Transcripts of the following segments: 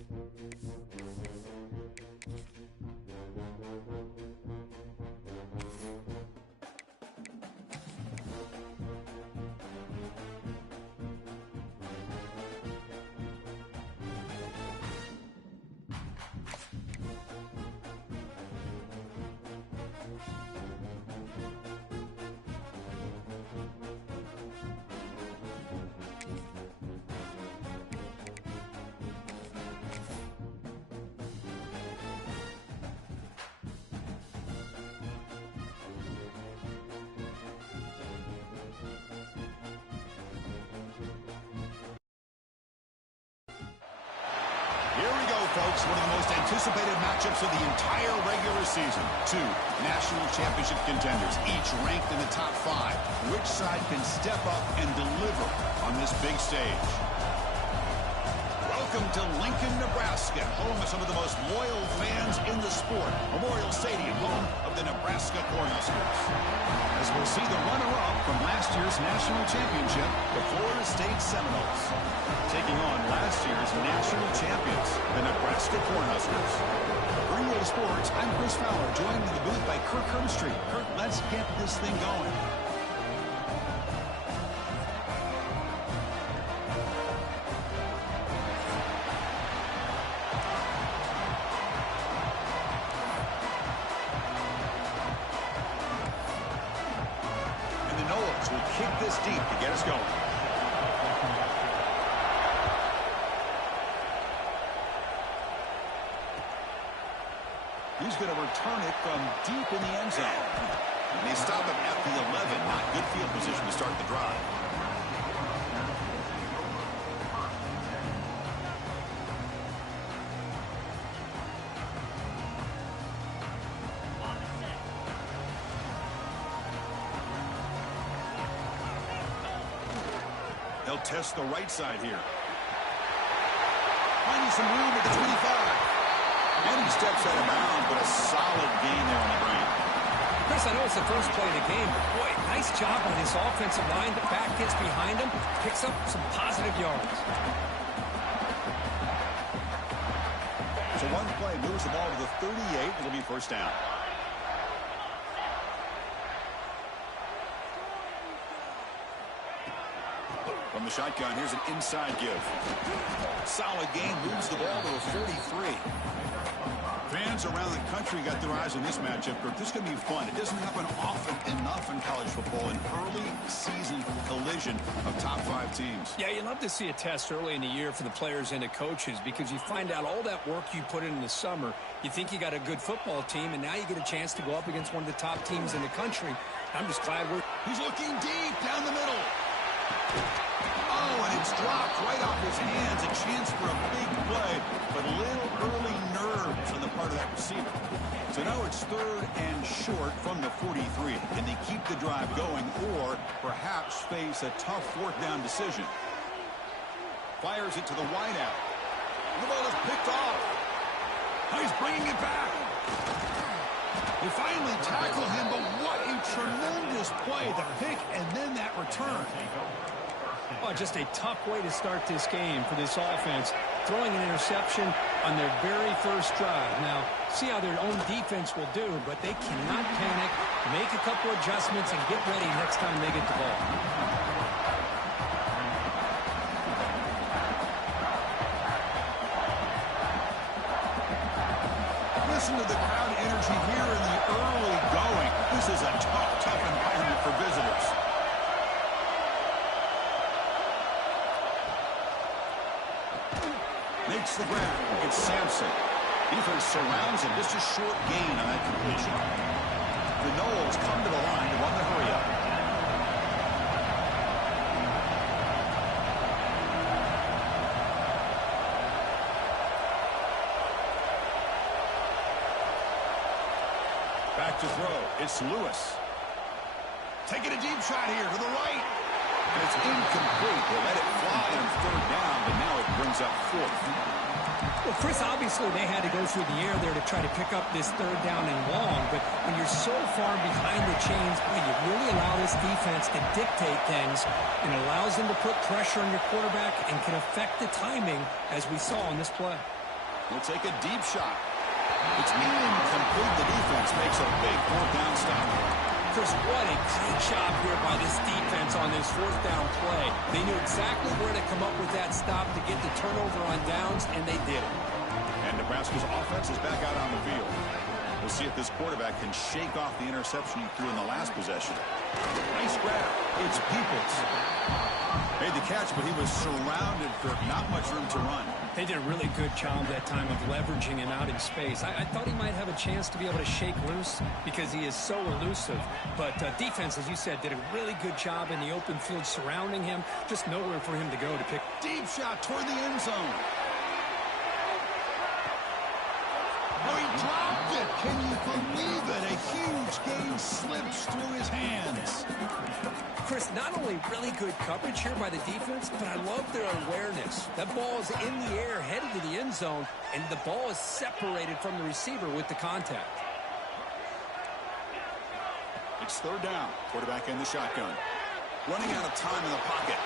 Here we go, folks. One of the most anticipated matchups of the entire regular season. Two national championship contenders, each ranked in the top 5. Which side can step up and deliver on this big stage? Welcome to Lincoln, Nebraska, home of some of the most loyal fans in the sport. Memorial Stadium, home of the Nebraska Cornhuskers. As we'll see the runner-up from last year's national championship, the Florida State Seminoles, taking on last year's national champions, the Nebraska Cornhuskers. For EA Sports, I'm Chris Fowler, joined in the booth by Kirk Hermstreet. Kirk, let's get this thing going. Will kick this deep to get us going. He's going to return it from deep in the end zone. And they stop him at the 11. Not good field position to start the drive. They'll test the right side here. Finding some room at the 25. And he steps out of bounds, but a solid gain there on the ground. Chris, I know it's the first play of the game, but boy, nice job on this offensive line. The back gets behind him, picks up some positive yards. So one play moves the ball to the 38. It'll be first down. From the shotgun, here's an inside give. Solid gain, moves the ball to a 43. Fans around the country got their eyes on this matchup. This is going to be fun. It doesn't happen often enough in college football, an early season collision of top 5 teams. Yeah, you love to see a test early in the year for the players and the coaches because you find out all that work you put in the summer. You think you got a good football team, and now you get a chance to go up against one of the top teams in the country. I'm just glad we're... He's looking deep down the middle. Oh, and it's dropped right off his hands. A chance for a big play, but little early nerves on the part of that receiver. So now it's 3rd and short from the 43. Can they keep the drive going or perhaps face a tough 4th down decision? Fires it to the wideout. The ball is picked off. He's bringing it back. They finally tackle him, but what a tremendous play. The pick and then that return. Oh, just a tough way to start this game for this offense. Throwing an interception on their very first drive. Now, see how their own defense will do, but they cannot panic, make a couple adjustments, and get ready next time they get the ball. Listen to the crowd energy here in the early going. This is a tough environment for visitors. Makes the grab. It's Sampson. Defense surrounds him. Just a short gain on that completion. The Noles come to the line to run the hurry up. Back to throw. It's Lewis. Taking a deep shot here to the right. And it's incomplete. They let it fly on 3rd down, but now it brings up 4th. Well, Chris, obviously they had to go through the air there to try to pick up this 3rd down and long, but when you're so far behind the chains, boy, you really allow this defense to dictate things, and it allows them to put pressure on your quarterback and can affect the timing, as we saw in this play. He'll take a deep shot. It's incomplete. The defense makes a big fourth down stop. Chris, what a great job here by this defense on this fourth down play. They knew exactly where to come up with that stop to get the turnover on downs, and they did it. And Nebraska's offense is back out on the field. We'll see if this quarterback can shake off the interception he threw in the last possession. Nice grab. It's Peoples. Made the catch, but he was surrounded for not much room to run. They did a really good job that time of leveraging him out in space. I thought he might have a chance to be able to shake loose because he is so elusive. But defense, as you said, did a really good job in the open field surrounding him. Just nowhere for him to go to pick. Deep shot toward the end zone. Oh, he dropped it. Can you believe it? A huge gain slips through his hands. Chris, not only really good coverage here by the defense, but I love their awareness. That ball is in the air, headed to the end zone, and the ball is separated from the receiver with the contact. It's third down. Quarterback in the shotgun. Running out of time in the pocket.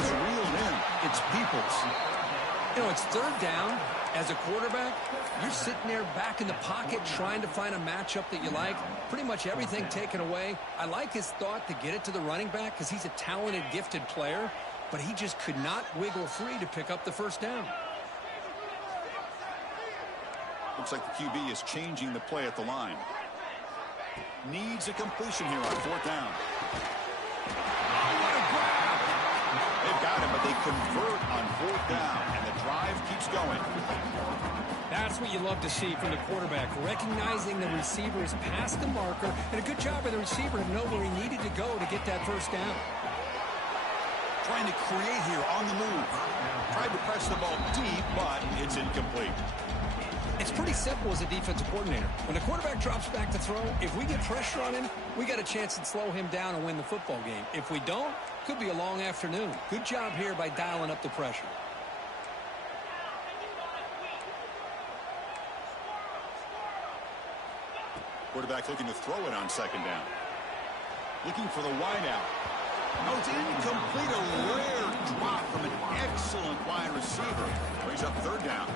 It's reeled in. It's Peoples. You know, it's third down. As a quarterback, you're sitting there back in the pocket trying to find a matchup that you like. Pretty much everything taken away. I like his thought to get it to the running back because he's a talented, gifted player, but he just could not wiggle free to pick up the first down. Looks like the QB is changing the play at the line. Needs a completion here on fourth down. Oh, what a grab! They've got him, but they convert on fourth down, and the drive keeps going. That's what you love to see from the quarterback, recognizing the receiver is past the marker, and a good job of the receiver to know where he needed to go to get that first down. Trying to create here on the move. Tried to press the ball deep, but it's incomplete. It's pretty simple as a defensive coordinator. When the quarterback drops back to throw, if we get pressure on him, we got a chance to slow him down and win the football game. If we don't, could be a long afternoon. Good job here by dialing up the pressure. Quarterback looking to throw it on second down. Looking for the wide out. No, it's incomplete. A rare drop from an excellent wide receiver. Brings up third down.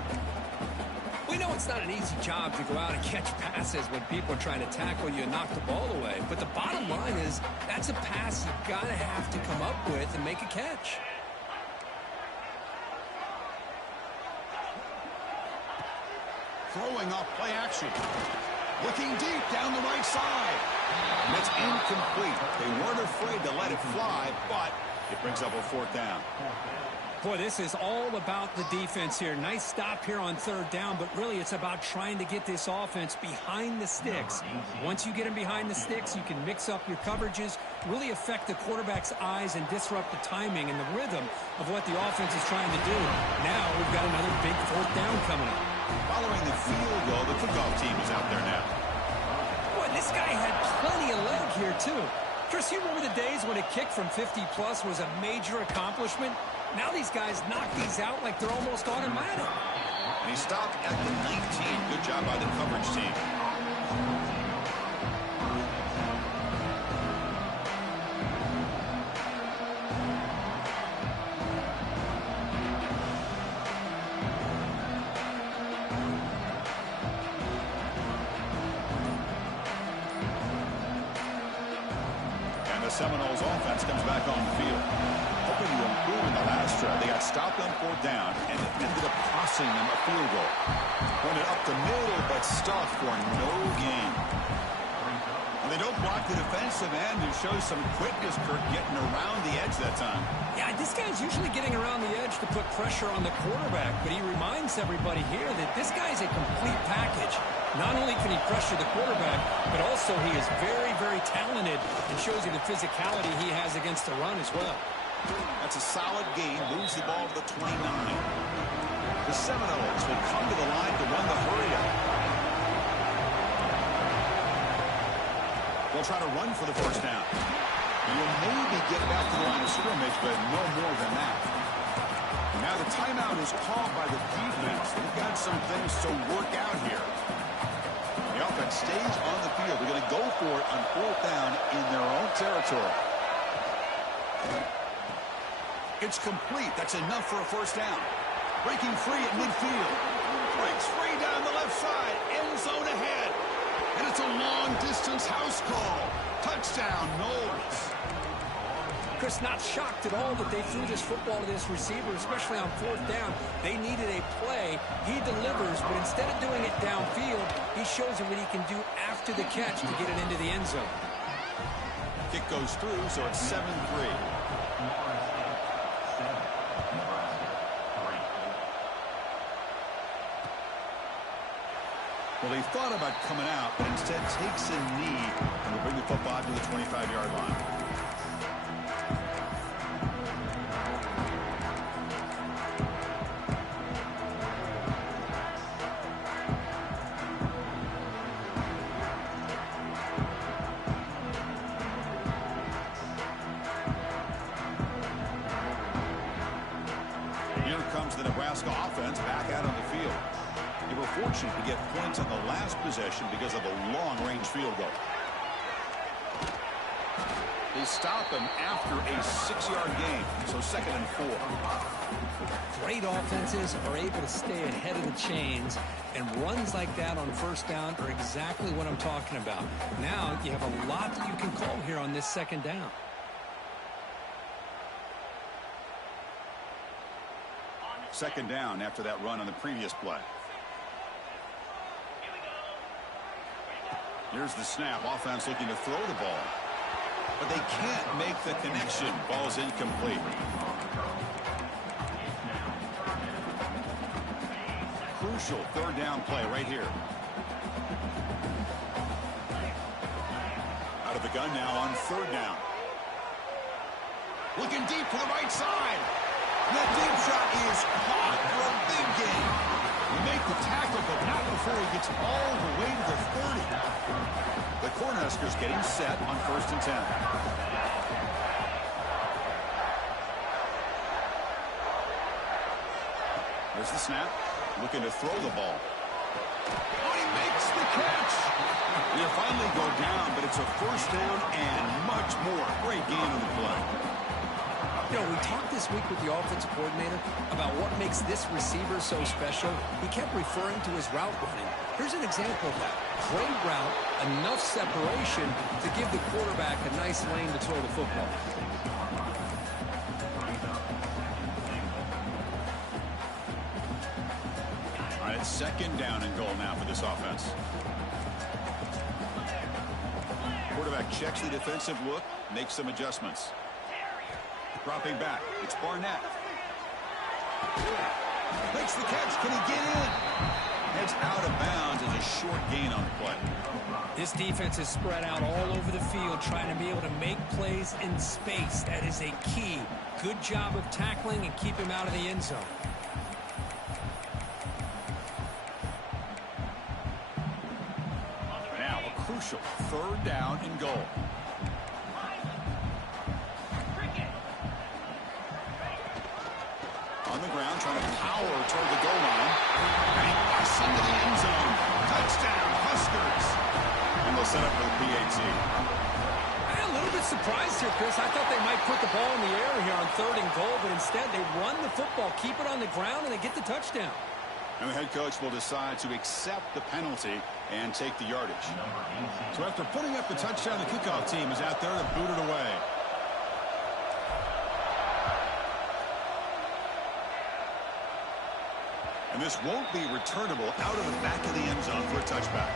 We know it's not an easy job to go out and catch passes when people are trying to tackle you and knock the ball away. But the bottom line is that's a pass you've got to have to come up with and make a catch. Throwing off play action. Looking deep down the right side. And it's incomplete. They weren't afraid to let it fly, but it brings up a fourth down. Boy, this is all about the defense here. Nice stop here on third down, but really it's about trying to get this offense behind the sticks. Once you get them behind the sticks, you can mix up your coverages, really affect the quarterback's eyes and disrupt the timing and the rhythm of what the offense is trying to do. Now we've got another big fourth down coming up. Following the field goal, the kickoff team is out there now. Boy, this guy had plenty of leg here, too. Chris, you remember the days when a kick from 50-plus was a major accomplishment? Now these guys knock these out like they're almost automatic. And he stopped at the 19. Good job by the coverage team. And the Seminoles offense comes back on the field. Hoping to improve in the last drive. They got stopped on fourth down, and it ended up costing them a field goal. Pointed up the middle, but stuffed for no gain. And they don't block the defensive end and show some quickness, Kirk, getting around the edge that time. Yeah, this guy's usually getting around the edge to put pressure on the quarterback, but he reminds everybody here that this guy's a complete package. Not only can he pressure the quarterback, but also he is very, very talented and shows you the physicality he has against the run as well. That's a solid gain. Moves the ball to the 29. The Seminoles will come to the line to run the hurry-up. They'll try to run for the first down. You'll maybe get back to the line of scrimmage, but no more than that. Now the timeout is called by the defense. They've got some things to work out here. The offense stays on the field. They're going to go for it on fourth down in their own territory. It's complete. That's enough for a first down. Breaking free at midfield. Great breaks free down the left side. End zone ahead. And it's a long-distance house call. Touchdown, Knowles. Chris, not shocked at all that they threw this football to this receiver, especially on fourth down. They needed a play. He delivers, but instead of doing it downfield, he shows them what he can do after the catch to get it into the end zone. Kick goes through, so it's 7-3. Well, he thought about coming out, but instead takes a knee and will bring the football to the 25-yard line. Here comes the Nebraska offense back out on the field. They were fortunate to get points on the last possession because of a long-range field goal. They stop him after a 6-yard gain, so 2nd and 4. Great offenses are able to stay ahead of the chains, and runs like that on first down are exactly what I'm talking about. Now you have a lot that you can call here on this 2nd down. Second down after that run on the previous play. Here's the snap. Offense looking to throw the ball. But they can't make the connection. Ball's incomplete. Crucial 3rd down play right here. Out of the gun now on 3rd down. Looking deep to the right side. And that deep shot is caught for a big gain. We make the tackle, but not before he gets all the way to the 30. The Cornhuskers getting set on 1st and 10. There's the snap. Looking to throw the ball. Oh, he makes the catch. He'll finally go down, but it's a 1st down and much more. Great gain on the play. You know, we talked this week with the offensive coordinator about what makes this receiver so special. He kept referring to his route running. Here's an example of that. Great route, enough separation to give the quarterback a nice lane to throw the football. All right, it's 2nd down and goal now for this offense. Quarterback checks the defensive look, makes some adjustments. Dropping back, it's Barnett. Makes the catch, can he get in? Heads out of bounds as a short gain on the play. This defense is spread out all over the field, trying to be able to make plays in space. That is a key. Good job of tackling and keep him out of the end zone. Now a crucial 3rd down and goal. On the ground, trying to power toward the goal line. And he busts into the end zone. Touchdown, Huskers. And they'll set up for the PAT. I'm a little bit surprised here, Chris. I thought they might put the ball in the air here on 3rd and goal, but instead they run the football, keep it on the ground, and they get the touchdown. And the head coach will decide to accept the penalty and take the yardage. So after putting up the touchdown, the kickoff team is out there to boot it away. And this won't be returnable out of the back of the end zone for a touchback.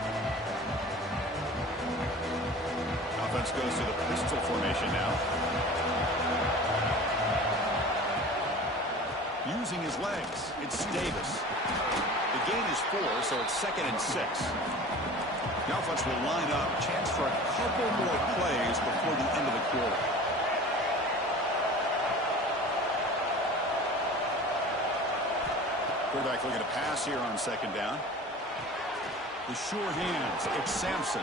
Offense goes to the pistol formation now. Using his legs, it's Davis. The gain is 4, so it's 2nd and 6. The offense will line up. Chance for a couple more plays before the end of the quarter. Quarterback looking to pass here on 2nd down. The sure hands, it's Sampson.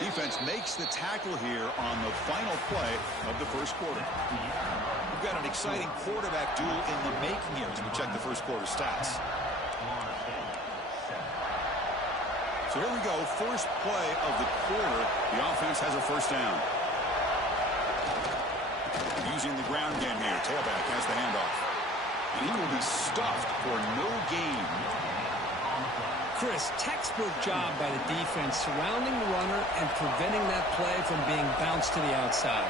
Defense makes the tackle here on the final play of the 1st quarter. We've got an exciting quarterback duel in the making here as we check the 1st quarter stats. So here we go, 1st play of the quarter. The offense has a 1st down. Using the ground game here. Tailback has the handoff. And he will be stuffed for no gain. Chris, textbook job by the defense surrounding the runner and preventing that play from being bounced to the outside.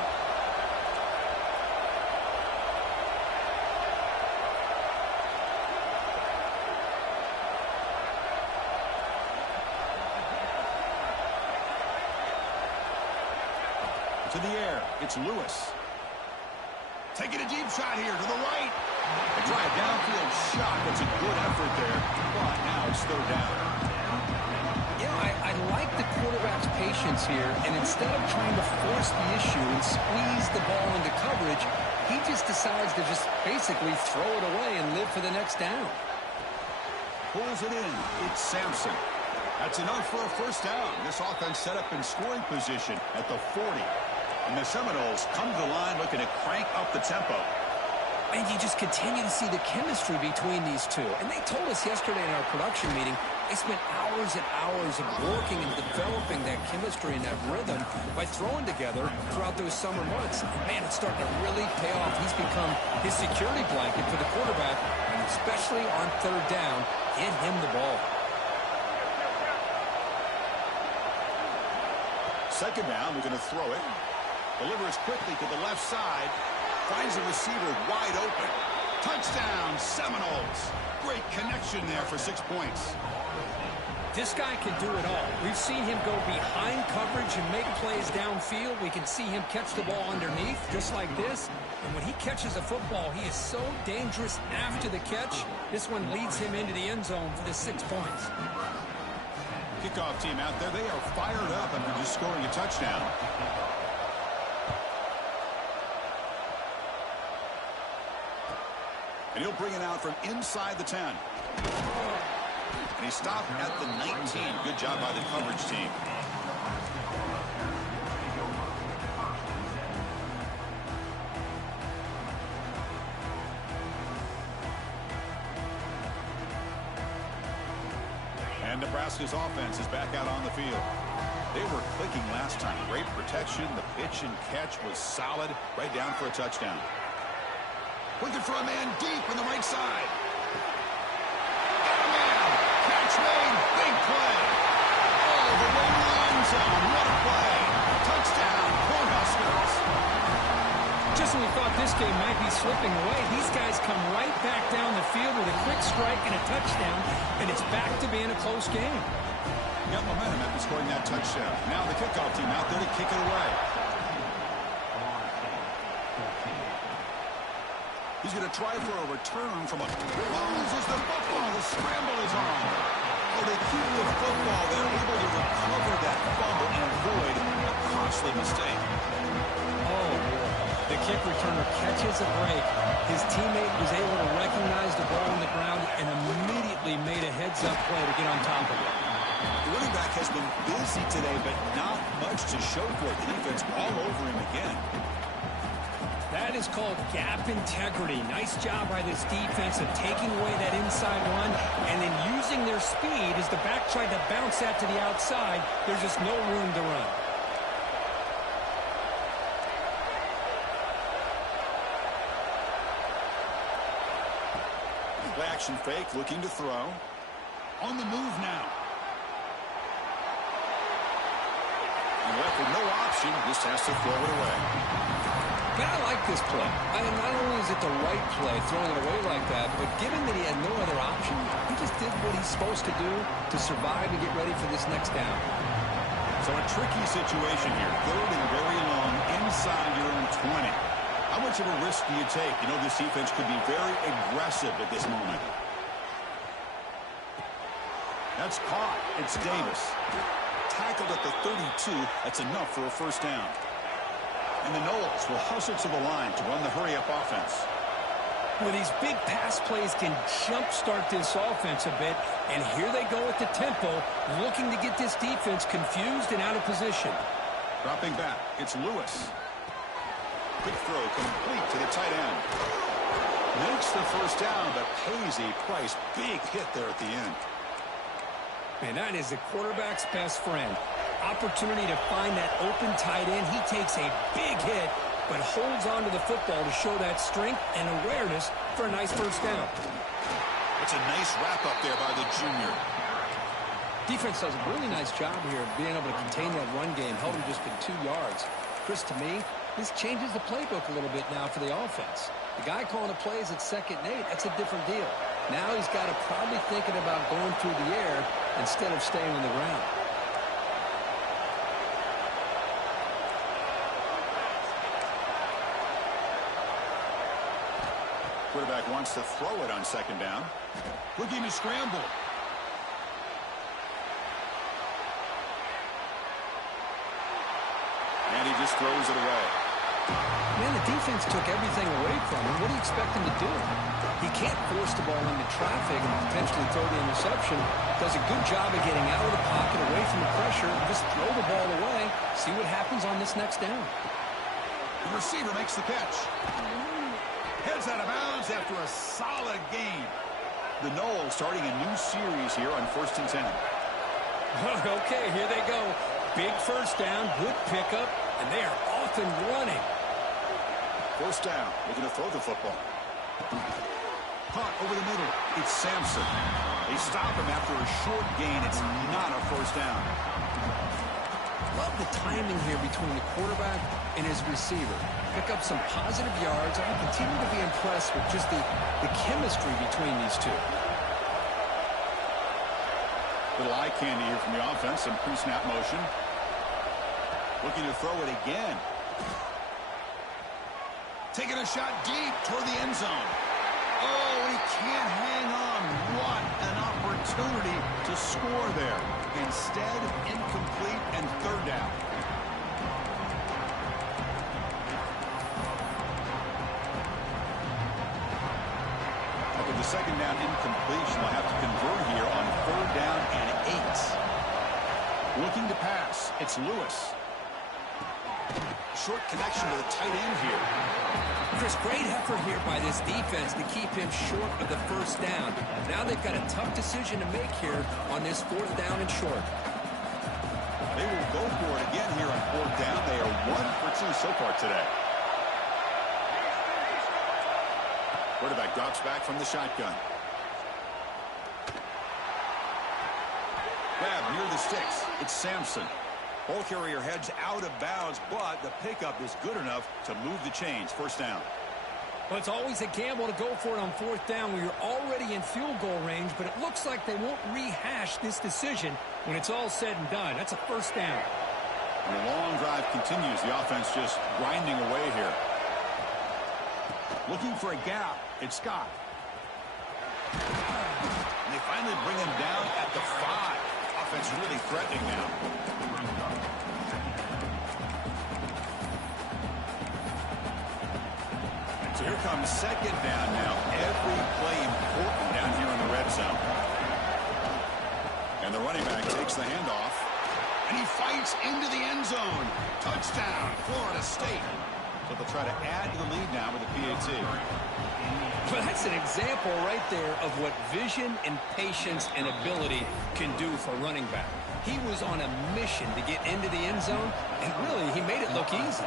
To the air, it's Lewis. Taking a deep shot here to the right. A drive downfield shot. That's a good effort there. But now it's third down. You know, I like the quarterback's patience here, and instead of trying to force the issue and squeeze the ball into coverage, he just decides to just basically throw it away and live for the next down. Pulls it in. It's Sampson. That's enough for a first down. This offense set up in scoring position at the 40. And the Seminoles come to the line looking to crank up the tempo. And you just continue to see the chemistry between these two. And they told us yesterday in our production meeting, they spent hours and hours of working and developing that chemistry and that rhythm by throwing together throughout those summer months. And man, it's starting to really pay off. He's become his security blanket for the quarterback, and especially on third down, get him the ball. Second down, we're going to throw it. Delivers quickly to the left side. Finds the receiver wide open. Touchdown, Seminoles. Great connection there for 6 points. This guy can do it all. We've seen him go behind coverage and make plays downfield. We can see him catch the ball underneath, just like this. And when he catches a football, he is so dangerous after the catch. This one leads him into the end zone for the 6 points. Kickoff team out there. They are fired up after just scoring a touchdown. And he'll bring it out from inside the 10. And he stopped at the 19. Good job by the coverage team. And Nebraska's offense is back out on the field. They were clicking last time. Great protection. The pitch and catch was solid. Right down for a touchdown. Looking for a man deep on the right side. Got a man. Catch made. Big play. Oh, the way to the end zone. What a play. Touchdown, Cornhuskers. Just when we thought this game might be slipping away, these guys come right back down the field with a quick strike and a touchdown, and it's back to being a close game. Got momentum after scoring that touchdown. Now the kickoff team out there to kick it away. He's going to try for a return from a... Loses the football. The scramble is on. Oh, they keep the football. They're able to recover that fumble and avoid a costly mistake. Oh, boy. The kick returner catches a break. His teammate was able to recognize the ball on the ground and immediately made a heads-up play to get on top of it. The running back has been busy today, but not much to show for it. The defense all over him again. That is called gap integrity. Nice job by this defense of taking away that inside run and then using their speed as the back tried to bounce that to the outside. There's just no room to run. Play action fake, looking to throw. On the move now. And left with no option, just has to throw it away. But I like this play. I mean, not only is it the right play, throwing it away like that, but given that he had no other option, he just did what he's supposed to do to survive and get ready for this next down. So a tricky situation here. Third and very long, inside your own 20. How much of a risk do you take? You know, this defense could be very aggressive at this moment. That's caught. It's Davis. Tackled at the 32. That's enough for a first down. And the Noles will hustle to the line to run the hurry-up offense. Well, these big pass plays can jumpstart this offense a bit, and here they go at the tempo, looking to get this defense confused and out of position. Dropping back, it's Lewis. Quick throw complete to the tight end. Makes the first down, but pays a price. Big hit there at the end. Man, that is the quarterback's best friend. Opportunity to find that open tight end. He takes a big hit, but holds on to the football to show that strength and awareness for a nice first down. It's a nice wrap up there by the junior. Defense does a really nice job here of being able to contain that run game, held him just to 2 yards. Chris, to me, this changes the playbook a little bit now for the offense. The guy calling the plays at 2nd and 8, that's a different deal. Now he's got to probably thinking about going through the air instead of staying on the ground. Quarterback wants to throw it on 2nd down. Looking to scramble. And he just throws it away. Man, the defense took everything away from him. What do you expect him to do? He can't force the ball into traffic and potentially throw the interception. Does a good job of getting out of the pocket, away from the pressure, and just throw the ball away. See what happens on this next down. The receiver makes the catch. Heads out of bounds after a solid gain. The Noles starting a new series here on 1st and 10. Okay, here they go. Big first down, good pickup, and they are off and running. 1st down, looking to throw the football. Caught over the middle. It's Sampson. They stop him after a short gain. It's not a 1st down. Love the timing here between the quarterback and his receiver. Pick up some positive yards. I continue to be impressed with just the chemistry between these two. Little eye candy here from the offense. Some pre-snap motion. Looking to throw it again. Taking a shot deep toward the end zone. Oh, he can't hang on. What an opportunity to score there. Instead, incomplete and 3rd down. With the 2nd down incompletion, they'll have to convert here on 3rd down and 8. Looking to pass. It's Lewis. Short connection to the tight end here. Chris, great effort here by this defense to keep him short of the 1st down. Now they've got a tough decision to make here on this 4th down and short. They will go for it again here on 4th down. They are 1 for 2 so far today. Quarterback drops back from the shotgun. Grab near the sticks. It's Sampson. Ball carrier heads out of bounds, but the pickup is good enough to move the chains. 1st down. Well, it's always a gamble to go for it on 4th down where you're already in field goal range, but it looks like they won't rehash this decision when it's all said and done. That's a 1st down. And the long drive continues. The offense just grinding away here. Looking for a gap. It's Scott. And they finally bring him down at the 5. Offense really threatening now. So here comes 2nd down now. Every play important down here in the red zone. And the running back takes the handoff. And he fights into the end zone. Touchdown, Florida State. So they'll try to add to the lead now with a PAT. Well, that's an example right there of what vision and patience and ability can do for a running back. He was on a mission to get into the end zone, and really, he made it look easy.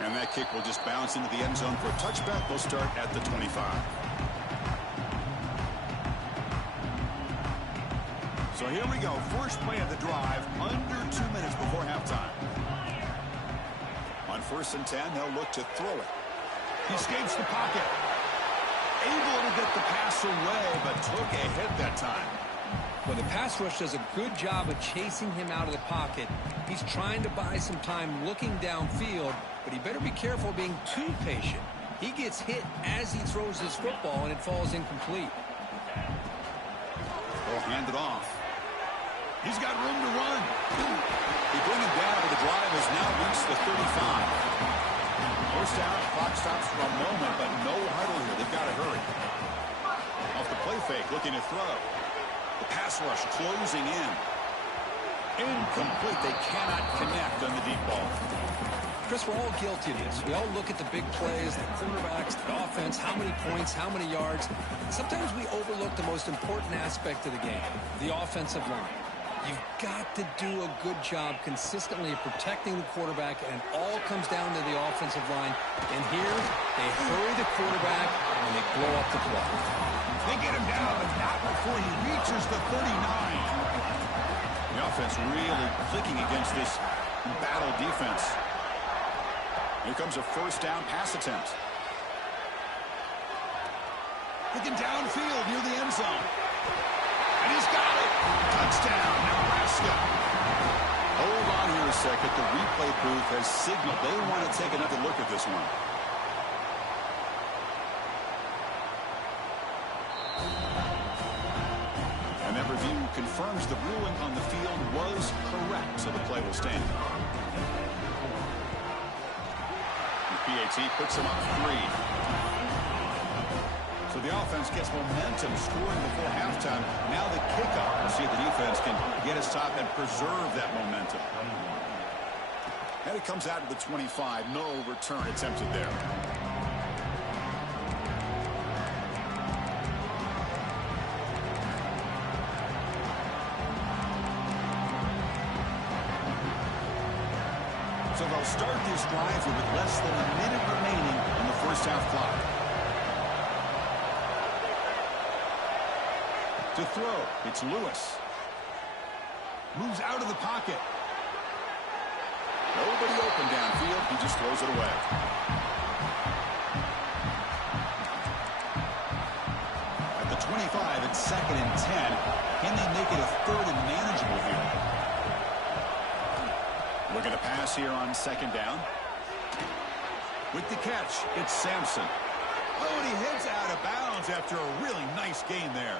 And that kick will just bounce into the end zone for a touchback. We'll start at the 25. So here we go. First play of the drive, under 2 minutes before halftime. On 1st and 10, they'll look to throw it. He escapes the pocket. Able to get the pass away, but took a hit that time. Well, the pass rush does a good job of chasing him out of the pocket. He's trying to buy some time looking downfield, but he better be careful being too patient. He gets hit as he throws his football, and it falls incomplete. They'll hand it off. He's got room to run. They bring him down, but the drive has now reached the 35. 1st down, clock stops for a moment, but no huddle here. They've got to hurry. Off the play fake, looking to throw. The pass rush closing in. Incomplete. They cannot connect on the deep ball. Chris, we're all guilty of this. We all look at the big plays, the quarterbacks, the offense, how many points, how many yards. Sometimes we overlook the most important aspect of the game, the offensive line. You've got to do a good job consistently of protecting the quarterback, and it all comes down to the offensive line. And here, they hurry the quarterback, and they blow up the play. They get him down, but not before he reaches the 39. The offense really clicking against this battle defense. Here comes a first down pass attempt. Looking downfield near the end zone. And he's got it. Touchdown, Nebraska. Hold on here a second. The replay booth has signaled they want to take another look at this one. And that review confirms the ruling on the field was correct, so the play will stand. The PAT puts him up 3. So the offense gets momentum, scoring before halftime. Now the kickoff. We'll see if the defense can get a stop and preserve that momentum. And it comes out to the 25. No return attempted there. So they'll start this drive with less than a minute remaining on the first half clock. To throw, it's Lewis. Moves out of the pocket. Nobody open downfield. He just throws it away. At the 25, it's 2nd and 10. Can they make it a 3rd and manageable here? Looking to pass here on 2nd down. With the catch, it's Sampson. Oh, and he heads out of bounds after a really nice gain there.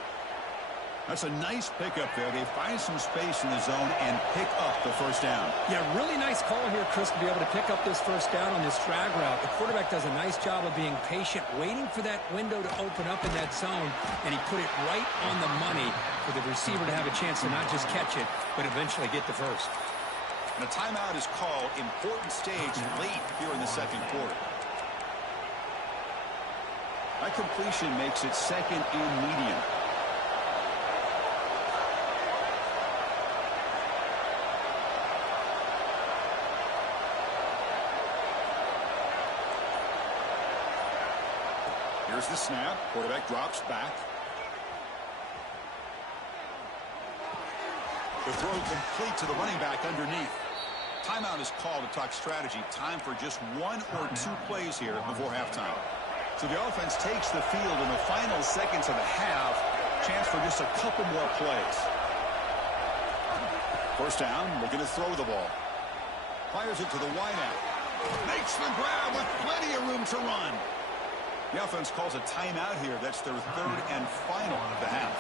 That's a nice pickup there. They find some space in the zone and pick up the first down. Yeah, really nice call here, Chris, to be able to pick up this first down on this drag route. The quarterback does a nice job of being patient, waiting for that window to open up in that zone, and he put it right on the money for the receiver to have a chance to not just catch it, but eventually get the first. And a timeout is called. Important stage late here in the second quarter. That completion makes it 2nd and medium. Here's the snap. Quarterback drops back. The throw complete to the running back underneath. Timeout is called to talk strategy. Time for just 1 or 2 plays here before halftime. So the offense takes the field in the final seconds of the half. Chance for just a couple more plays. First down, looking to throw the ball. Fires it to the wideout. Makes the grab with plenty of room to run. The offense calls a timeout here. That's their 3rd and final of the half.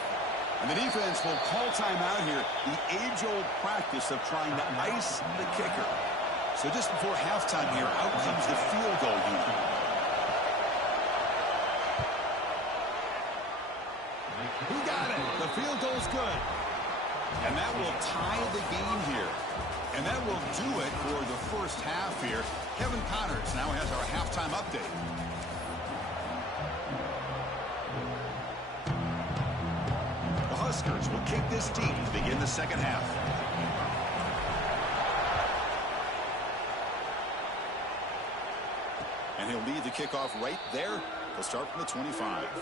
And the defense will call timeout here. The age-old practice of trying to ice the kicker. So just before halftime here, out comes the field goal unit. Who got it? The field goal's good. And that will tie the game here. And that will do it for the first half here. Kevin Connors now has our halftime update. Huskers will kick this deep to begin the second half. And he'll lead the kickoff right there. They'll start from the 25. And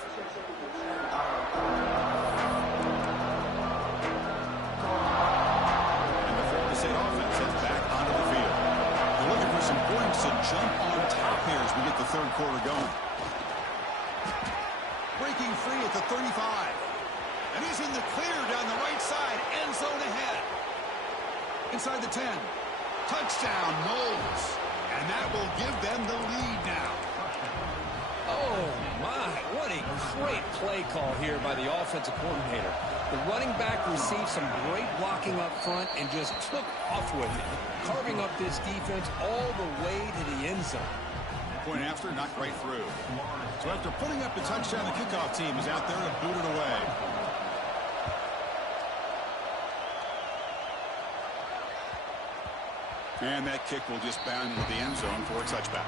the Florida State offense heads back onto the field. They're looking for some points to jump on top here as we get the third quarter going. Breaking free at the 35. And he's in the clear down the right side. End zone ahead. Inside the 10. Touchdown, Knowles. And that will give them the lead now. Oh, my. What a great play call here by the offensive coordinator. The running back received some great blocking up front and just took off with it, carving up this defense all the way to the end zone. Point after, knocked right through. So after putting up the touchdown, the kickoff team is out there to boot it away. And that kick will just bound into the end zone for a touchback.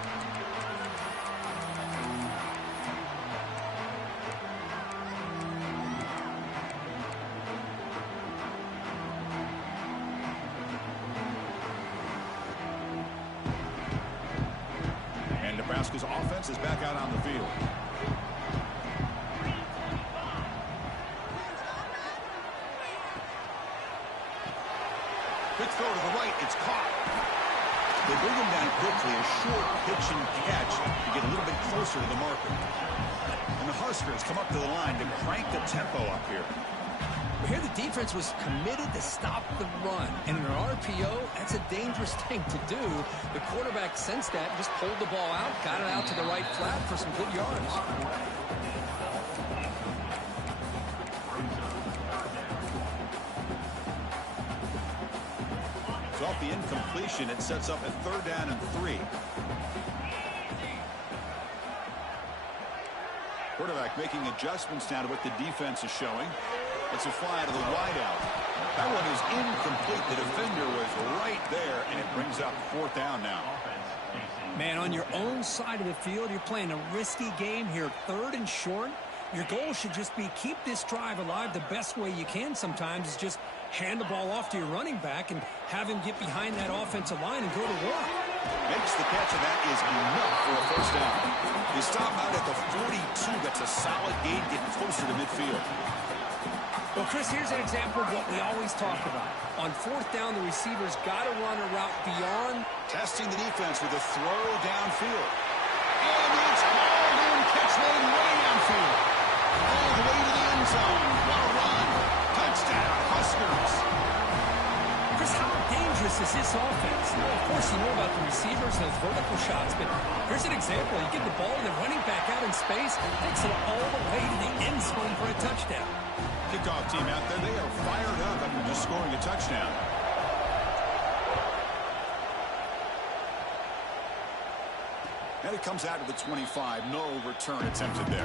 And Nebraska's offense is back out on the field. throw to the right. It's caught. They bring him down quickly, a short pitch and catch to get a little bit closer to the marker. And the Huskers come up to the line to crank the tempo up here. But here the defense was committed to stop the run. And in an RPO, that's a dangerous thing to do. The quarterback sensed that, just pulled the ball out, got it out to the right flat for some good yards. So off the incompletion, it sets up a 3rd down and 3. Quarterback making adjustments now to what the defense is showing. It's a fly to the wideout. That one is incomplete. The defender was right there, and it brings up 4th down now. Man, on your own side of the field, you're playing a risky game here. 3rd and short. Your goal should just be keep this drive alive. The best way you can sometimes is just hand the ball off to your running back and have him get behind that offensive line and go to work. Makes the catch, and that is enough for a 1st down. They stop out at the 42. That's a solid gain, getting closer to midfield. Well, Chris, here's an example of what we always talk about. On 4th down, the receiver's got to run a route beyond. Testing the defense with a throw downfield. And it's hauled in, catch lane way downfield. All the way to the end zone. What a run. Touchdown, Huskers. Chris, how dangerous is this offense? Well, of course, you know about the receivers and those vertical shots, but here's an example. You get the ball to the running back out in space, takes it all the way to the end zone for a touchdown. Kickoff team out there, they are fired up after just scoring a touchdown. And it comes out to the 25. No return attempted there.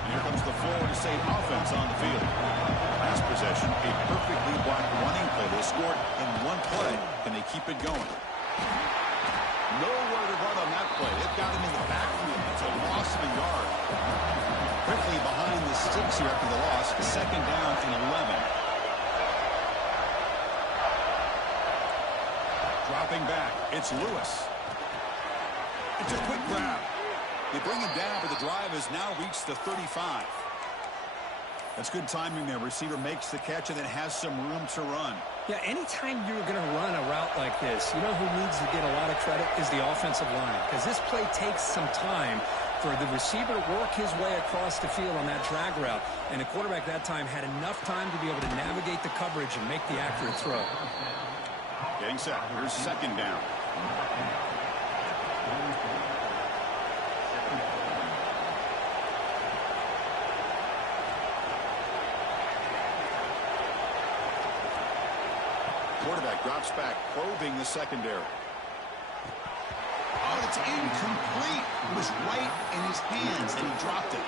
And here comes the Florida State offense on the field. Last possession, a perfectly blocked running play. They scored in one play. Can they keep it going? Nowhere to run on that play. They've got him in the backfield. It's a loss of a yard. Quickly behind the sticks here after the loss. 2nd down and 11. Dropping back. It's Lewis. It's a quick grab. They bring him down, but the drive has now reached the 35. That's good timing there. Receiver makes the catch and then has some room to run. Yeah, anytime you're going to run a route like this, you know who needs to get a lot of credit is the offensive line. Because this play takes some time for the receiver to work his way across the field on that drag route. And the quarterback that time had enough time to be able to navigate the coverage and make the accurate throw. Getting set. Here's 2nd down. Quarterback drops back, probing the secondary. Oh, it's incomplete. It was right in his hands, and he dropped it.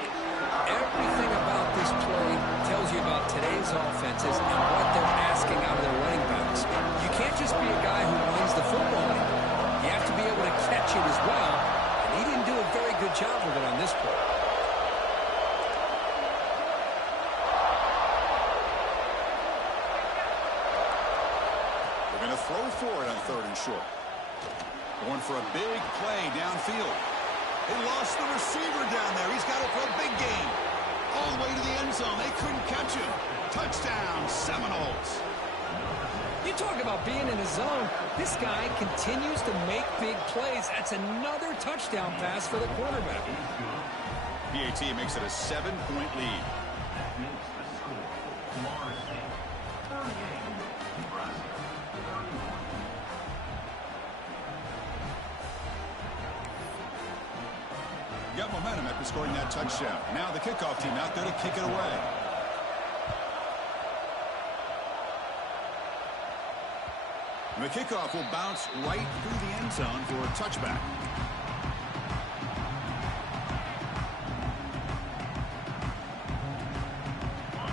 Everything about this play tells you about today's offenses and what they're asking out of their running backs. You can't just be a guy who runs the football anymore. You have to be able to catch it as well, and he didn't do a very good job of it on this play. Throw for it on 3rd and short. Going for a big play downfield. They lost the receiver down there. He's got it for a big gain. All the way to the end zone. They couldn't catch him. Touchdown, Seminoles. You talk about being in a zone. This guy continues to make big plays. That's another touchdown pass for the quarterback. PAT makes it a 7-point lead. Got momentum after scoring that touchdown. Now the kickoff team out there to kick it away. And the kickoff will bounce right through the end zone for a touchback.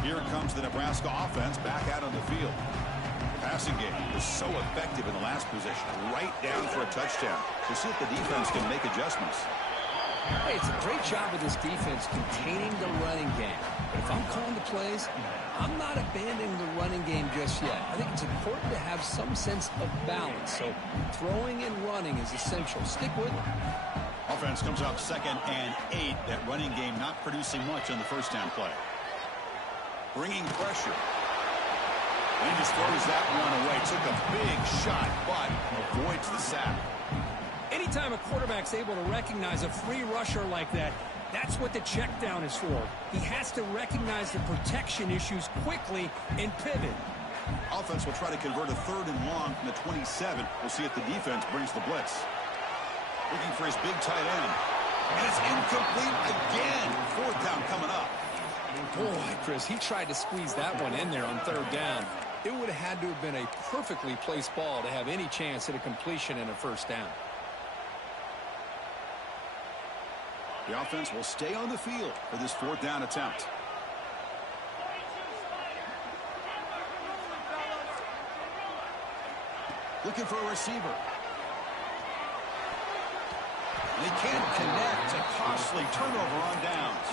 Here comes the Nebraska offense back out on the field. The passing game was so effective in the last possession. Right down for a touchdown. We'll see if the defense can make adjustments. Hey, it's a great job of this defense containing the running game. But if I'm calling the plays, I'm not abandoning the running game just yet. I think it's important to have some sense of balance. So throwing and running is essential. Stick with it. Offense comes up 2nd and 8. That running game not producing much on the first down play. Bringing pressure. And he just throws that one away. Took a big shot, but avoids the sack. Anytime a quarterback's able to recognize a free rusher like that, that's what the check down is for. He has to recognize the protection issues quickly and pivot. Offense will try to convert a 3rd and long from the 27. We'll see if the defense brings the blitz. Looking for his big tight end. And it's incomplete again. 4th down coming up. Boy, Chris, he tried to squeeze that one in there on 3rd down. It would have had to have been a perfectly placed ball to have any chance at a completion and a 1st down. The offense will stay on the field for this 4th down attempt. Looking for a receiver. They can't connect. A costly turnover on downs.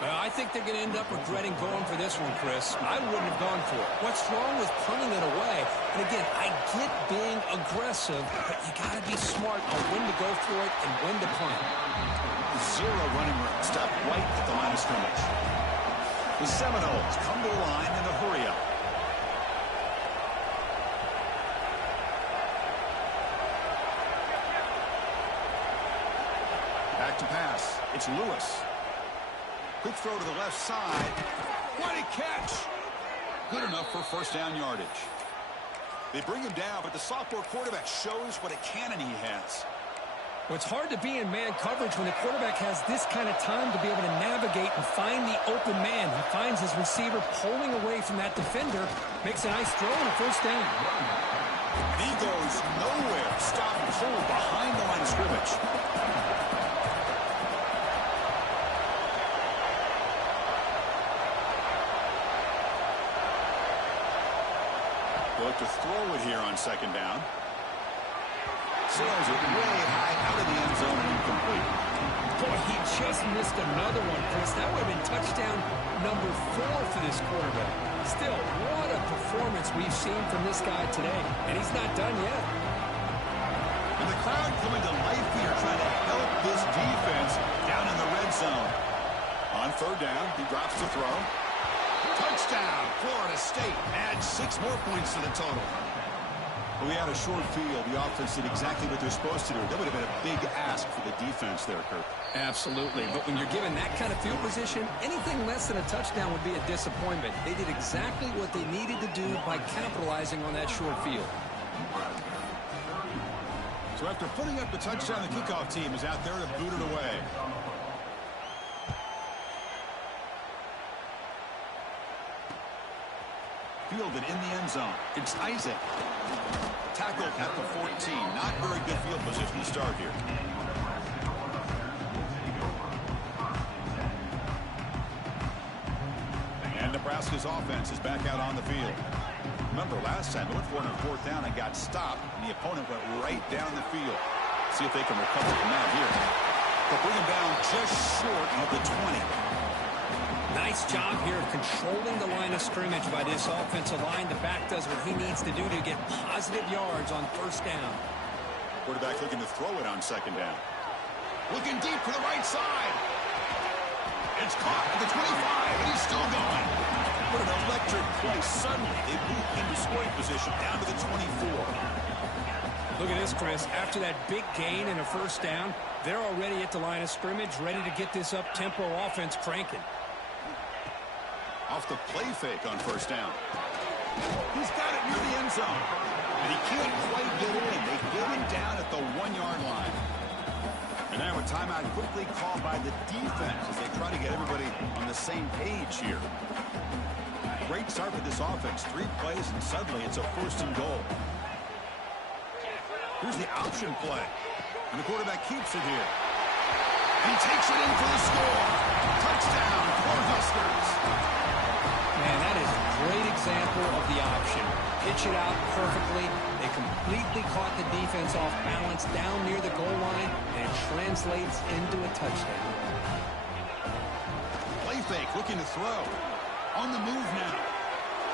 Well, I think they're going to end up regretting going for this one, Chris. I wouldn't have gone for it. What's wrong with punting it away? And again, I get being aggressive, but you got to be smart on when to go for it and when to punt. 0 running room. Stop right at the line of scrimmage. The Seminoles come to the line in a hurry-up. Back to pass. It's Lewis. Quick throw to the left side. What a catch! Good enough for 1st down yardage. They bring him down, but the sophomore quarterback shows what a cannon he has. Well, it's hard to be in man coverage when the quarterback has this kind of time to be able to navigate and find the open man. He finds his receiver pulling away from that defender, makes a nice throw and a 1st down. He goes nowhere. Stop and hold behind the line of scrimmage. Look to throw it here on 2nd down. Sails it way high out of the end zone and incomplete. Boy, he just missed another one, Chris. That would have been touchdown number 4 for this quarterback. Still, what a performance we've seen from this guy today. And he's not done yet. And the crowd coming to life here, trying to help this defense down in the red zone. On 3rd down, he drops to throw. Touchdown, Florida State. Adds 6 more points to the total. Well, we had a short field. The offense did exactly what they're supposed to do. That would have been a big ask for the defense there, Kirk. Absolutely. But when you're given that kind of field position, anything less than a touchdown would be a disappointment. They did exactly what they needed to do by capitalizing on that short field. So after putting up the touchdown, the kickoff team is out there to boot it away. Fielded in the end zone. It's Isaac. Tackled at the 14. Not very good field position to start here. And Nebraska's offense is back out on the field. Remember last time they went for it on 4th down and got stopped, and the opponent went right down the field. See if they can recover from that here. They'll bring him down just short of the 20. Nice job here of controlling the line of scrimmage by this offensive line. The back does what he needs to do to get positive yards on 1st down. Quarterback looking to throw it on 2nd down. Looking deep for the right side. It's caught at the 25, and he's still going. What an electric play. Suddenly, they move into scoring position down to the 24. Look at this, Chris. After that big gain and a 1st down, they're already at the line of scrimmage, ready to get this up-tempo offense cranking. Off the play fake on 1st down. He's got it near the end zone. And he can't quite get in. They get him down at the 1-yard line. And now a timeout quickly called by the defense as they try to get everybody on the same page here. Great start for this offense. 3 plays, and suddenly it's a 1st and goal. Here's the option play. And the quarterback keeps it here. He takes it in for the score. Touchdown, Cornhuskers. Man, that is a great example of the option. pitch it out perfectly. They completely caught the defense off balance down near the goal line, and it translates into a touchdown. Play fake, looking to throw. On the move now.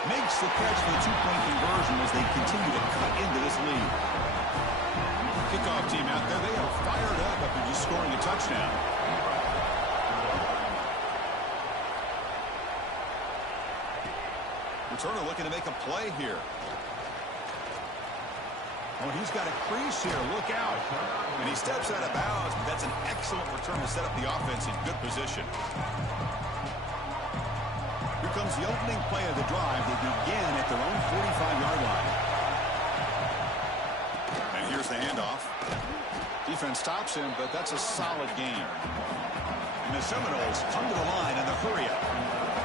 Makes the catch for the two-point conversion as they continue to cut into this lead. Kickoff team out there, they are fired up after just scoring a touchdown. Returner looking to make a play here. Oh, he's got a crease here. Look out. And he steps out of bounds, but that's an excellent return to set up the offense in good position. Here comes the opening play of the drive. They begin at their own 45-yard line. And here's the handoff. Defense stops him, but that's a solid gain. And the Seminoles come to the line in the hurry-up.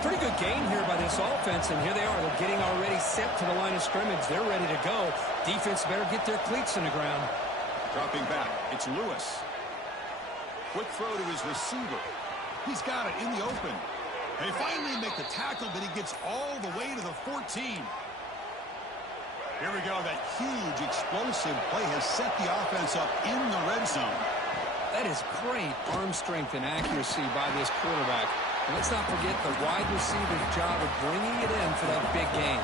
Pretty good gain here by this offense, and here they are. They're getting already set to the line of scrimmage. They're ready to go. Defense better get their cleats in the ground. Dropping back, it's Lewis. Quick throw to his receiver. He's got it in the open. They finally make the tackle, but he gets all the way to the 14. Here we go. That huge, explosive play has set the offense up in the red zone. That is great arm strength and accuracy by this quarterback. And let's not forget the wide receiver's job of bringing it in for that big gain.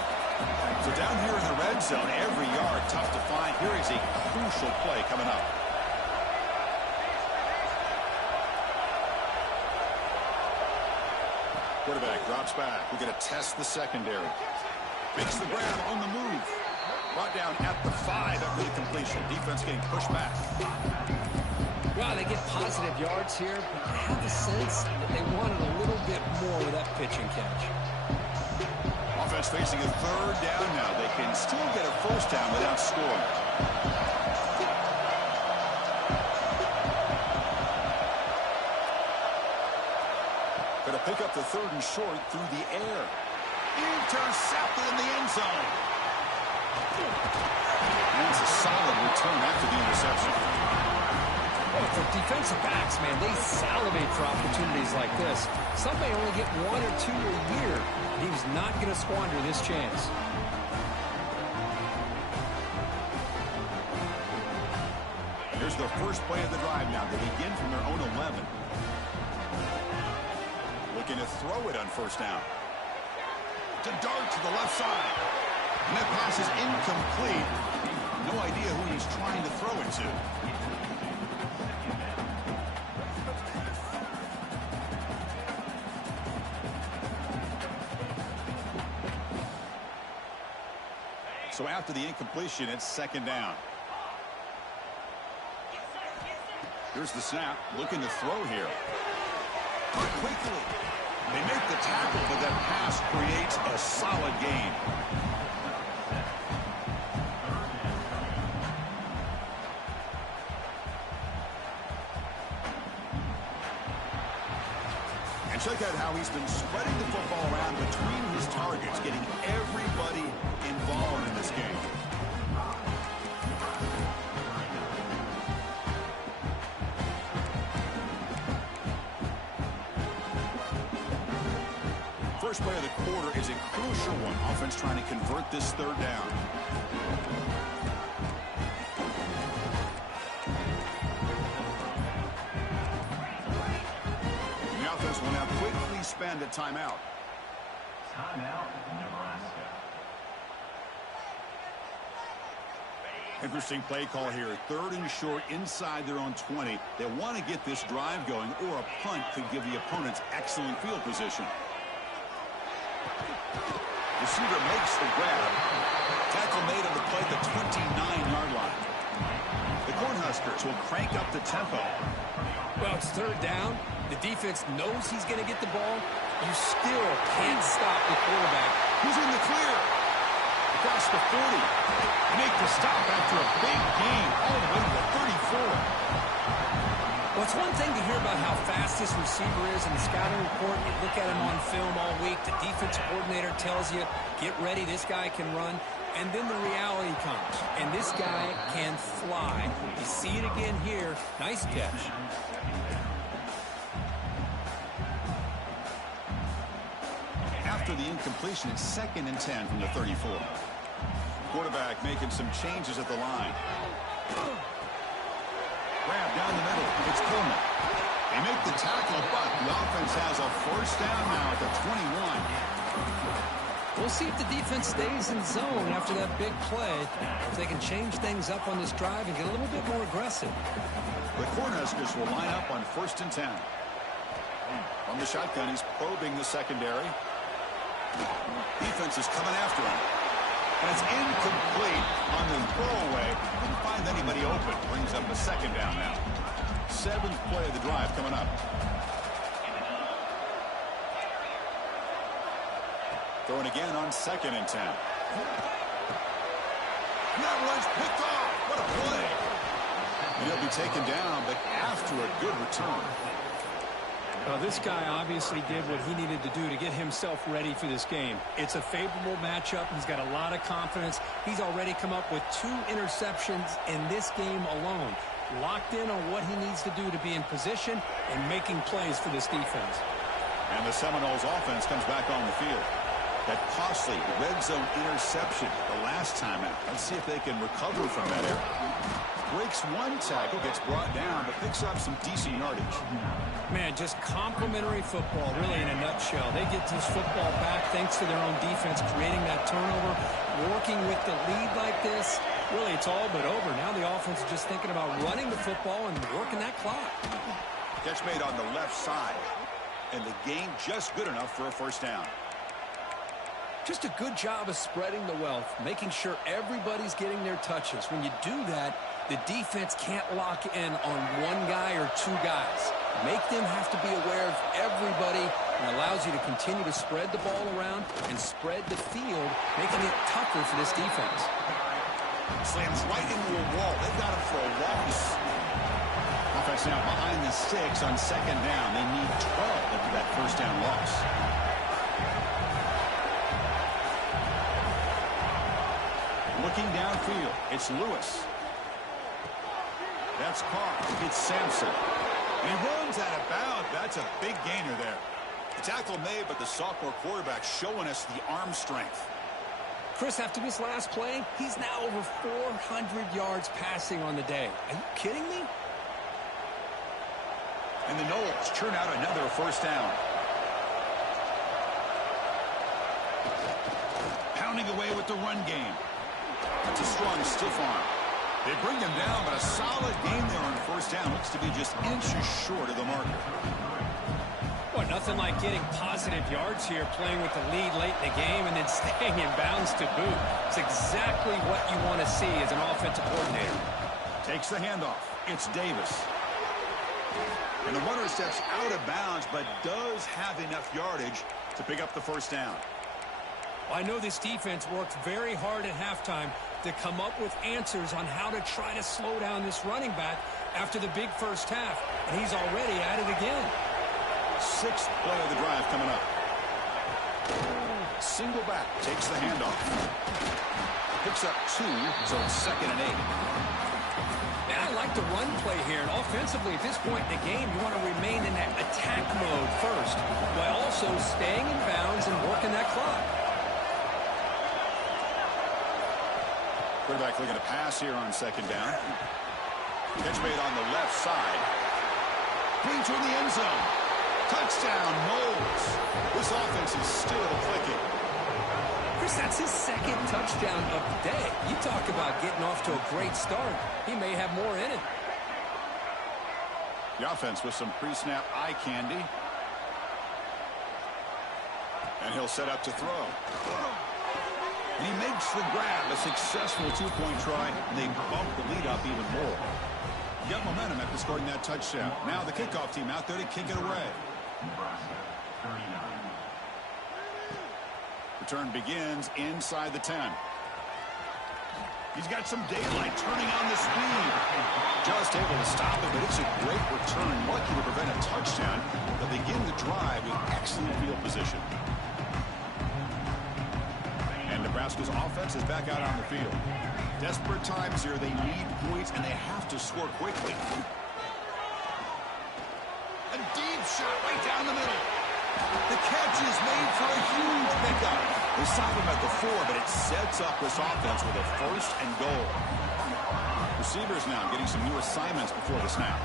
So down here in the red zone, every yard tough to find. Here is a crucial play coming up. Quarterback drops back. We're going to test the secondary. Makes the grab on the move. Brought down at the 5 after the completion. Defense getting pushed back. Wow, they get positive yards here, but I have the sense that they wanted a little bit more with that pitch and catch. Offense facing a third down now. They can still get a first down without scoring. Going to pick up the third and short through the air. Intercepted in the end zone. And it's a solid return after the interception. Oh, for defensive backs, man, they salivate for opportunities like this. Some may only get 1 or 2 a year. He was not going to squander this chance. Here's the first play of the drive now. They begin from their own 11. Looking to throw it on first down. To dart to the left side. And that pass is incomplete. No idea who he's trying to throw it to. So after the incompletion, it's second down. Here's the snap. Looking to throw here. Cut quickly. They make the tackle, but that pass creates a solid gain. And check out how he's been spreading the football around between his targets, getting everybody involved in this game. First play of the quarter is a crucial one. Offense trying to convert this third down. And the offense will now quickly spend a timeout. Timeout, Nebraska. Interesting play call here. Third and short inside their own 20. They want to get this drive going, or a punt could give the opponents excellent field position. Receiver makes the grab. Tackle made on the play at the 29-yard line. The Cornhuskers will crank up the tempo. Well, it's third down. The defense knows he's going to get the ball. You still can't stop the quarterback. He's in the clear. Across the 40. Make the stop after a big gain all the way to the 34. Well, it's one thing to hear about how fast this receiver is in the scouting report. You look at him on film all week. The defense coordinator tells you, get ready, this guy can run. And then the reality comes. And this guy can fly. You see it again here. Nice catch. After the incompletion, it's 2nd and 10 from the 34. Quarterback making some changes at the line. Grab down the middle. It's Coleman. They make the tackle, but the offense has a first down now at the 21. We'll see if the defense stays in zone after that big play. If they can change things up on this drive and get a little bit more aggressive. The Cornhuskers will line up on 1st and 10. From the shotgun, he's probing the secondary. Defense is coming after him. And it's incomplete on the throwaway. Couldn't find anybody open. Brings up a 2nd down now. 7th play of the drive coming up. Throwing again on 2nd and 10. And that one's picked off. What a play. And he'll be taken down, but after a good return. Well, this guy obviously did what he needed to do to get himself ready for this game. It's a favorable matchup. He's got a lot of confidence. He's already come up with 2 interceptions in this game alone. Locked in on what he needs to do to be in position and making plays for this defense. And the Seminoles offense comes back on the field. That costly red zone interception the last time out. Let's see if they can recover from that error. Breaks one tackle, gets brought down, but picks up some decent yardage. Man, just complimentary football, really, in a nutshell. They get this football back thanks to their own defense, creating that turnover, working with the lead like this. Really, it's all but over. Now the offense is just thinking about running the football and working that clock. Catch made on the left side, and the gain just good enough for a first down. Just a good job of spreading the wealth, making sure everybody's getting their touches. When you do that, the defense can't lock in on one guy or 2 guys. Make them have to be aware of everybody, and allows you to continue to spread the ball around and spread the field, making it tougher for this defense. Slams right into a wall. They've got him for a loss. Offense now behind the 6 on 2nd down. They need 12 after that first down loss. Looking downfield, it's Lewis. That's caught. It's Sampson. And he runs out of bounds. That's a big gainer there. The tackle made, but the sophomore quarterback showing us the arm strength. Chris, after this last play, he's now over 400 yards passing on the day. Are you kidding me? And the Noles churn out another first down. Pounding away with the run game. That's a strong stiff arm. They bring him down, but a solid game there on first down. Looks to be just inches short of the marker. Well, nothing like getting positive yards here, playing with the lead late in the game and then staying in bounds to boot. It's exactly what you want to see as an offensive coordinator. Takes the handoff. It's Davis. And the runner steps out of bounds, but does have enough yardage to pick up the first down. I know this defense worked very hard at halftime to come up with answers on how to try to slow down this running back after the big first half, and he's already at it again. 6th play of the drive coming up. Single back, takes the handoff. Picks up 2, so it's 2nd and 8. Man, I like the run play here, and offensively at this point in the game, you want to remain in that attack mode first, while also staying in bounds and working that clock. Quarterback looking to pass here on 2nd down. Catch made on the left side. Green toward the end zone. Touchdown, Noles. This offense is still clicking. Chris, that's his 2nd touchdown of the day. You talk about getting off to a great start. He may have more in it. The offense with some pre-snap eye candy. And he'll set up to throw. And he makes the grab, a successful 2-point try, and they bump the lead up even more. Got momentum after scoring that touchdown. Now the kickoff team out there to kick it away. Nebraska, 39. Return begins inside the 10. He's got some daylight turning on the speed. Just able to stop it, but it's a great return. Lucky to prevent a touchdown. They'll begin the drive with excellent field position. And Nebraska's offense is back out on the field. Desperate times here. They need points, and they have to score quickly. A deep shot right down the middle. The catch is made for a huge pickup. They stop him at the 4, but it sets up this offense with a 1st and goal. Receivers now getting some new assignments before the snap.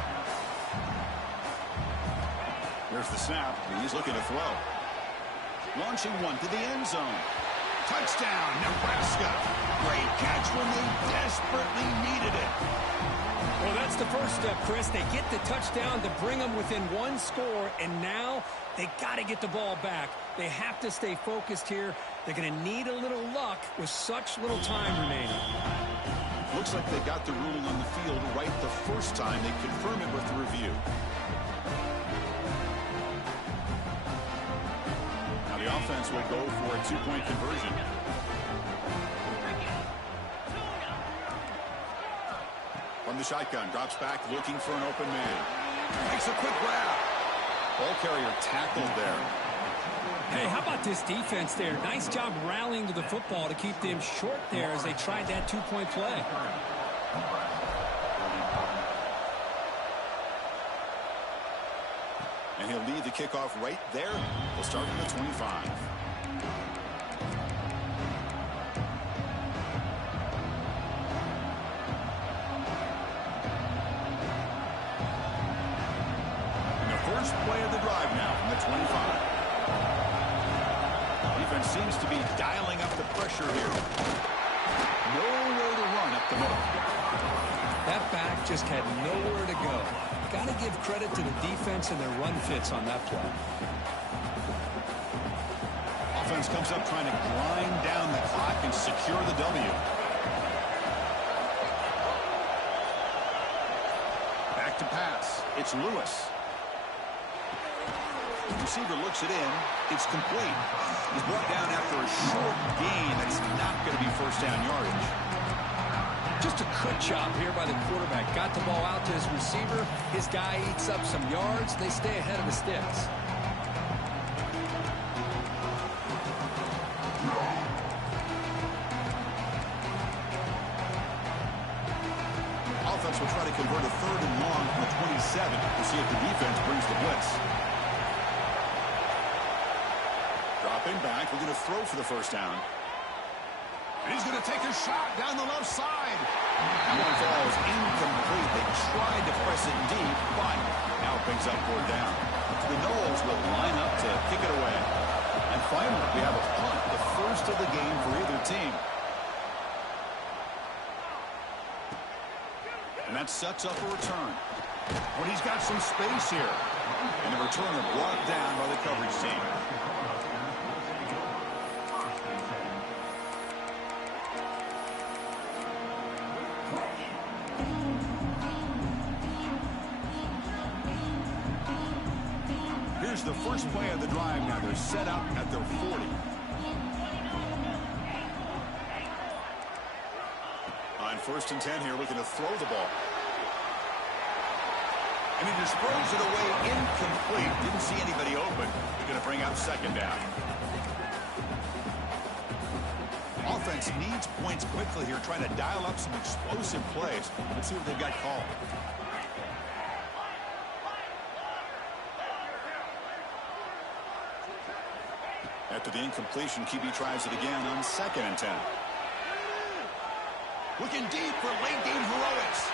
Here's the snap. He's looking to throw. Launching one to the end zone. Touchdown, Nebraska. Great catch when they desperately needed it. Well, that's the first step, Chris. They get the touchdown to bring them within 1 score, and now they got to get the ball back. They have to stay focused here. They're going to need a little luck with such little time remaining. Looks like they got the ruling on the field right the first time. They confirm it with the review. Now the offense will go for a 2-point conversion. From the shotgun, drops back, looking for an open man. Makes a quick grab. Ball carrier tackled there. Hey, how about this defense there? Nice job rallying to the football to keep them short there as they tried that 2-point play. And he'll lead the kickoff right there. They'll start from the 25. First play of the drive now from the 25. Defense seems to be dialing up the pressure here. Nowhere to run up the middle. That back just had nowhere to go. Got to give credit to the defense and their run fits on that play. Offense comes up trying to grind down the clock and secure the W. Back to pass. It's Lewis. The receiver looks it in. It's complete. He's brought down after a short gain. That's not going to be first down yardage. Just a good job here by the quarterback. Got the ball out to his receiver. His guy eats up some yards. They stay ahead of the sticks. Offense will try to convert a 3rd and long from the 27 to see if the defense brings the blitz. Dropping back, we're going to throw for the first down. And he's going to take a shot down the left side. That one falls incomplete. They tried to press it deep, but now it brings up 4th down. The Noles will line up to kick it away. And finally, we have a punt, the first of the game for either team. And that sets up a return. But he's got some space here. And the returner brought down by the coverage team. Here's the first play of the drive now. They're set up at their 40. On 1st and 10 here, looking to throw the ball. And he just throws it away incomplete. Didn't see anybody open. They're going to bring out 2nd down. Offense needs points quickly here, trying to dial up some explosive plays. Let's see what they've got called. After the incompletion, QB tries it again on 2nd and 10. Looking deep for late game heroics.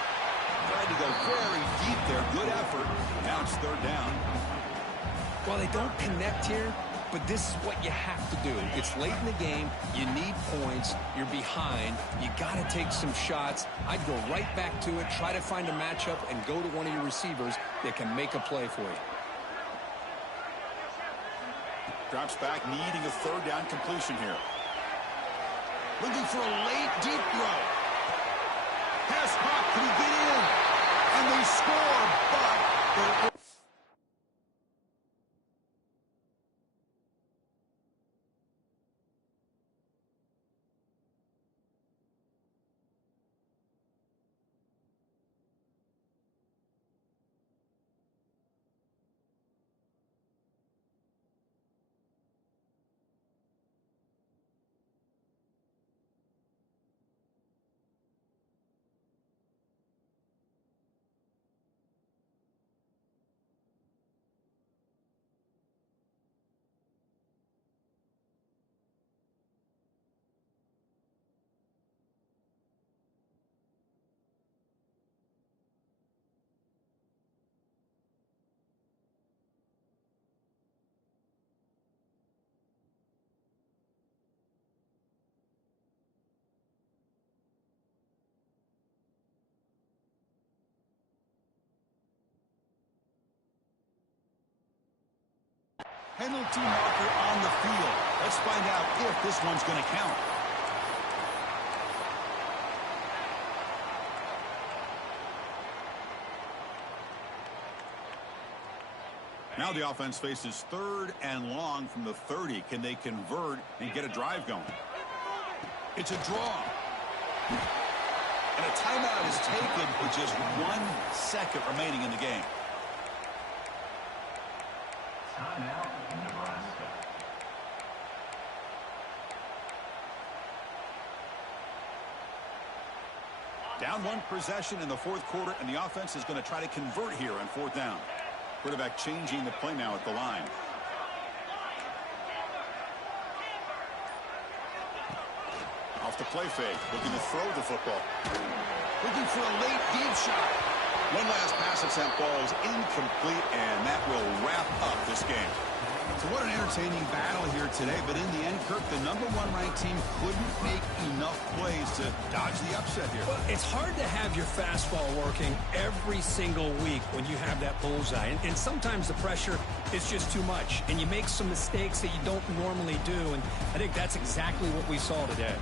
Tried to go very deep there. Good effort. Now it's 3rd down. Well, they don't connect here, but this is what you have to do. It's late in the game. You need points. You're behind. You got to take some shots. I'd go right back to it, try to find a matchup, and go to one of your receivers that can make a play for you. Drops back, needing a 3rd down completion here. Looking for a late deep throw. Pass pop, can he get in? And they score, but Penalty marker on the field. Let's find out if this one's going to count. Now the offense faces 3rd and long from the 30. Can they convert and get a drive going? It's a draw. And a timeout is taken with just 1 second remaining in the game. Timeout, Nebraska. Down 1 possession in the 4th quarter, and the offense is going to try to convert here on 4th down. Quarterback changing the play now at the line. Off the play fake, looking to throw the football. Looking for a late deep shot. One last pass attempt, ball is incomplete, and that will wrap up this game. So what an entertaining battle here today, but in the end, Kirk, the #1 ranked team couldn't make enough plays to dodge the upset here. Well, it's hard to have your fastball working every single week when you have that bullseye. And sometimes the pressure is just too much, and you make some mistakes that you don't normally do. And I think that's exactly what we saw today.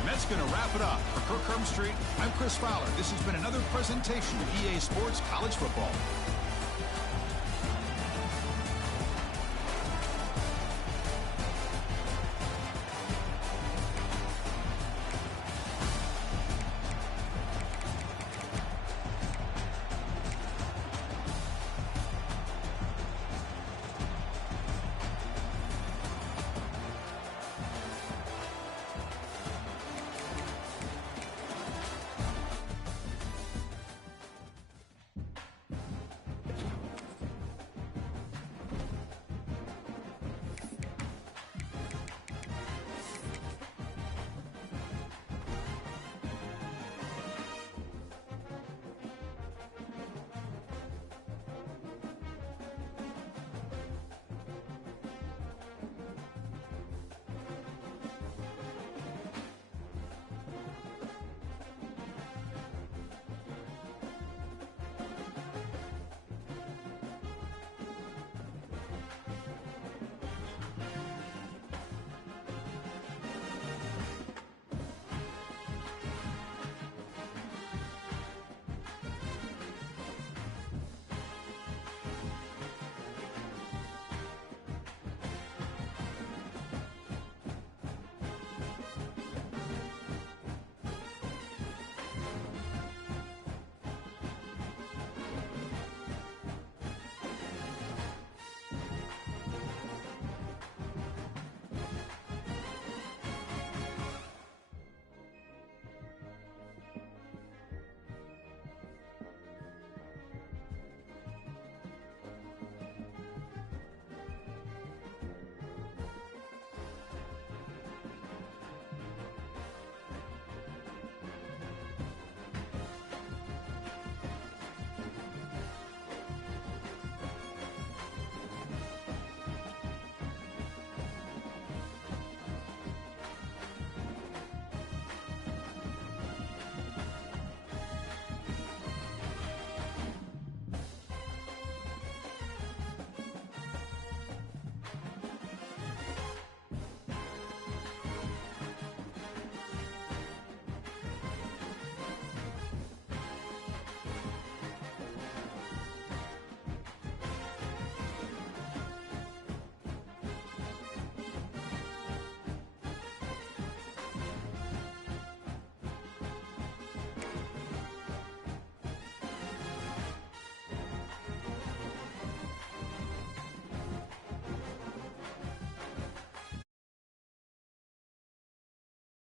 And that's going to wrap it up. For Kirk Street, I'm Chris Fowler. This has been another presentation of EA Sports College Football.